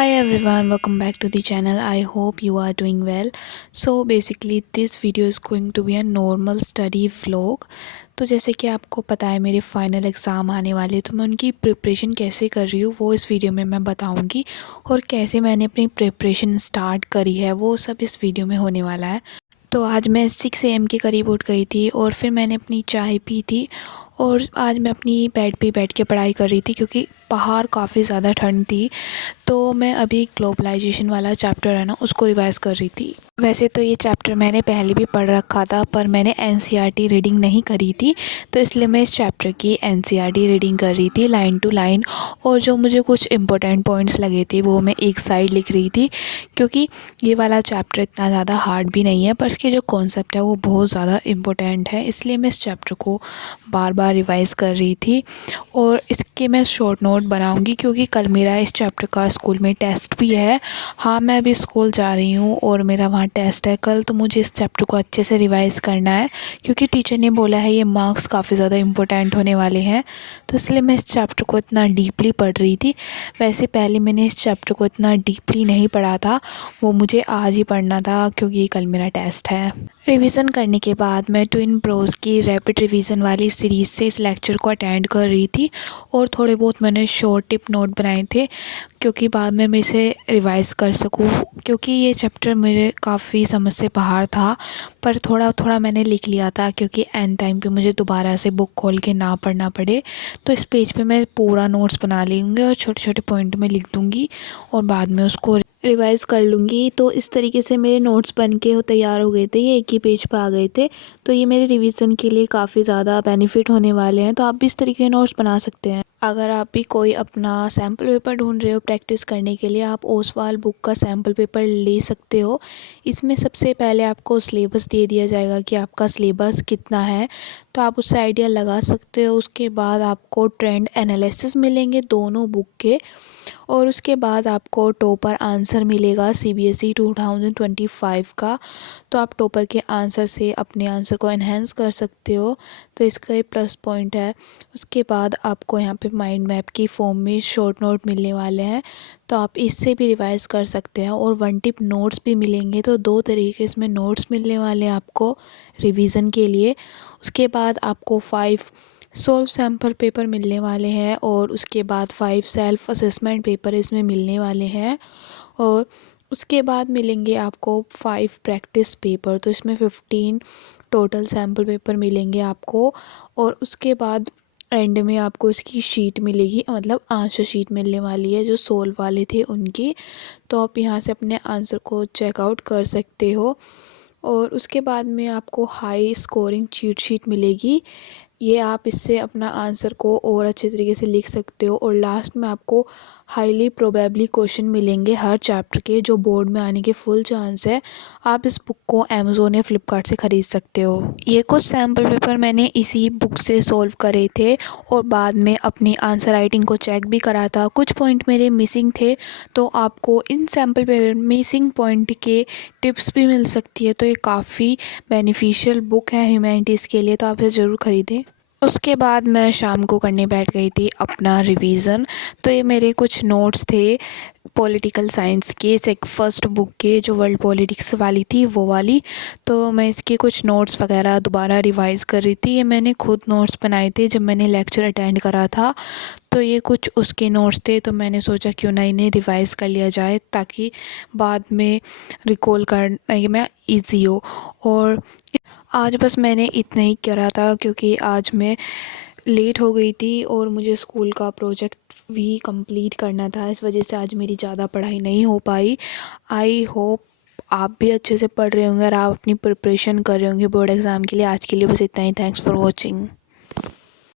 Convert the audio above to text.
Hi everyone, welcome back to the channel. I hope you are doing well. So basically this video is going to be a normal study vlog. तो जैसे कि आपको पता है मेरे final exam आने वाले, तो मैं उनकी प्रिपरेशन कैसे कर रही हूँ वो इस वीडियो में मैं बताऊँगी, और कैसे मैंने अपनी प्रिपरेशन स्टार्ट करी है वो सब इस वीडियो में होने वाला है। तो आज मैं 6 AM के करीब उठ गई थी और फिर मैंने अपनी चाय पी थी, और आज मैं अपनी बेड पे बैठ के पढ़ाई कर रही थी क्योंकि बाहर काफ़ी ज़्यादा ठंड थी। तो मैं अभी ग्लोबलाइजेशन वाला चैप्टर है ना, उसको रिवाइज़ कर रही थी। वैसे तो ये चैप्टर मैंने पहले भी पढ़ रखा था, पर मैंने एनसीईआरटी रीडिंग नहीं करी थी, तो इसलिए मैं इस चैप्टर की एनसीईआरटी रीडिंग कर रही थी लाइन टू लाइन। और जो मुझे कुछ इंपॉर्टेंट पॉइंट्स लगे थे वो मैं एक साइड लिख रही थी, क्योंकि ये वाला चैप्टर इतना ज़्यादा हार्ड भी नहीं है, पर इसके जो कॉन्सेप्ट है वो बहुत ज़्यादा इम्पोर्टेंट है, इसलिए मैं इस चैप्टर को बार बार रिवाइज़ कर रही थी। और इसके मैं शॉर्ट नोट बनाऊंगी क्योंकि कल मेरा इस चैप्टर का स्कूल में टेस्ट भी है। हाँ, मैं अभी स्कूल जा रही हूँ और मेरा वहाँ टेस्ट है कल, तो मुझे इस चैप्टर को अच्छे से रिवाइज़ करना है क्योंकि टीचर ने बोला है ये मार्क्स काफ़ी ज़्यादा इम्पोर्टेंट होने वाले हैं। तो इसलिए मैं इस चैप्टर को इतना डीपली पढ़ रही थी। वैसे पहले मैंने इस चैप्टर को इतना डीपली नहीं पढ़ा था, वो मुझे आज ही पढ़ना था क्योंकि कल मेरा टेस्ट है। रिवीजन करने के बाद मैं ट्विन प्रोज की रैपिड रिवीजन वाली सीरीज़ से इस लेक्चर को अटेंड कर रही थी, और थोड़े बहुत मैंने शॉर्ट टिप नोट बनाए थे क्योंकि बाद में मैं इसे रिवाइज़ कर सकूँ, क्योंकि ये चैप्टर मेरे काफ़ी समझ से बाहर था, पर थोड़ा थोड़ा मैंने लिख लिया था क्योंकि एंड टाइम पे मुझे दोबारा से बुक खोल के ना पढ़ना पड़े। तो इस पेज पे मैं पूरा नोट्स बना लूँगी और छोटे छोटे पॉइंट में लिख दूँगी और बाद में उसको रिवाइज़ कर लूँगी। तो इस तरीके से मेरे नोट्स बन के तैयार हो गए थे, ये एक ही पेज पे आ गए थे। तो ये मेरे रिवीजन के लिए काफ़ी ज़्यादा बेनिफिट होने वाले हैं, तो आप भी इस तरीके के नोट्स बना सकते हैं। अगर आप भी कोई अपना सैम्पल पेपर ढूंढ रहे हो प्रैक्टिस करने के लिए, आप ओसवाल बुक का सैम्पल पेपर ले सकते हो। इसमें सबसे पहले आपको सिलेबस दे दिया जाएगा कि आपका सिलेबस कितना है, तो आप उससे आइडिया लगा सकते हो। उसके बाद आपको ट्रेंड एनालिसिस मिलेंगे दोनों बुक के, और उसके बाद आपको टॉपर आंसर मिलेगा सीबीएसई 2025 का। तो आप टॉपर के आंसर से अपने आंसर को एनहेंस कर सकते हो, तो इसका ये प्लस पॉइंट है। उसके बाद आपको यहाँ पे माइंड मैप की फॉर्म में शॉर्ट नोट मिलने वाले हैं, तो आप इससे भी रिवाइज़ कर सकते हैं, और वन टिप नोट्स भी मिलेंगे। तो दो तरीके इसमें नोट्स मिलने वाले हैं आपको रिवीजन के लिए। उसके बाद आपको 5 सोल्व सैम्पल पेपर मिलने वाले हैं, और उसके बाद 5 सेल्फ असेसमेंट पेपर इसमें मिलने वाले हैं, और उसके बाद मिलेंगे आपको 5 प्रैक्टिस पेपर। तो इसमें 15 टोटल सैम्पल पेपर मिलेंगे आपको, और उसके बाद एंड में आपको इसकी शीट मिलेगी, मतलब आंसर शीट मिलने वाली है जो सोल्व वाले थे उनकी। तो आप यहाँ से अपने आंसर को चेकआउट कर सकते हो, और उसके बाद में आपको हाई स्कोरिंग चीट शीट मिलेगी। ये आप इससे अपना आंसर को और अच्छे तरीके से लिख सकते हो, और लास्ट में आपको हाईली प्रोबेबली क्वेश्चन मिलेंगे हर चैप्टर के जो बोर्ड में आने के फुल चांस है। आप इस बुक को अमेज़ोन या फ्लिपकार्ट से ख़रीद सकते हो। ये कुछ सैम्पल पेपर मैंने इसी बुक से सॉल्व करे थे, और बाद में अपनी आंसर राइटिंग को चेक भी करा था। कुछ पॉइंट मेरे मिसिंग थे, तो आपको in sample paper missing point के टिप्स भी मिल सकती है। तो ये काफ़ी बेनिफिशियल बुक है ह्यूमैनिटीज़ के लिए, तो आप इसे ज़रूर ख़रीदें। उसके बाद मैं शाम को करने बैठ गई थी अपना रिवीज़न। तो ये मेरे कुछ नोट्स थे पॉलिटिकल साइंस के फर्स्ट बुक के, जो वर्ल्ड पॉलिटिक्स वाली थी वो वाली। तो मैं इसके कुछ नोट्स वगैरह दोबारा रिवाइज़ कर रही थी। ये मैंने खुद नोट्स बनाए थे जब मैंने लेक्चर अटेंड करा था, तो ये कुछ उसके नोट्स थे। तो मैंने सोचा क्यों ना इन्हें रिवाइज़ कर लिया जाए ताकि बाद में रिकॉल करने में ईजी हो। और आज बस मैंने इतना ही करा था क्योंकि आज मैं लेट हो गई थी और मुझे स्कूल का प्रोजेक्ट भी कंप्लीट करना था, इस वजह से आज मेरी ज़्यादा पढ़ाई नहीं हो पाई। आई होप आप भी अच्छे से पढ़ रहे होंगे और आप अपनी प्रिपरेशन कर रहे होंगे बोर्ड एग्ज़ाम के लिए। आज के लिए बस इतना ही। Thanks for watching.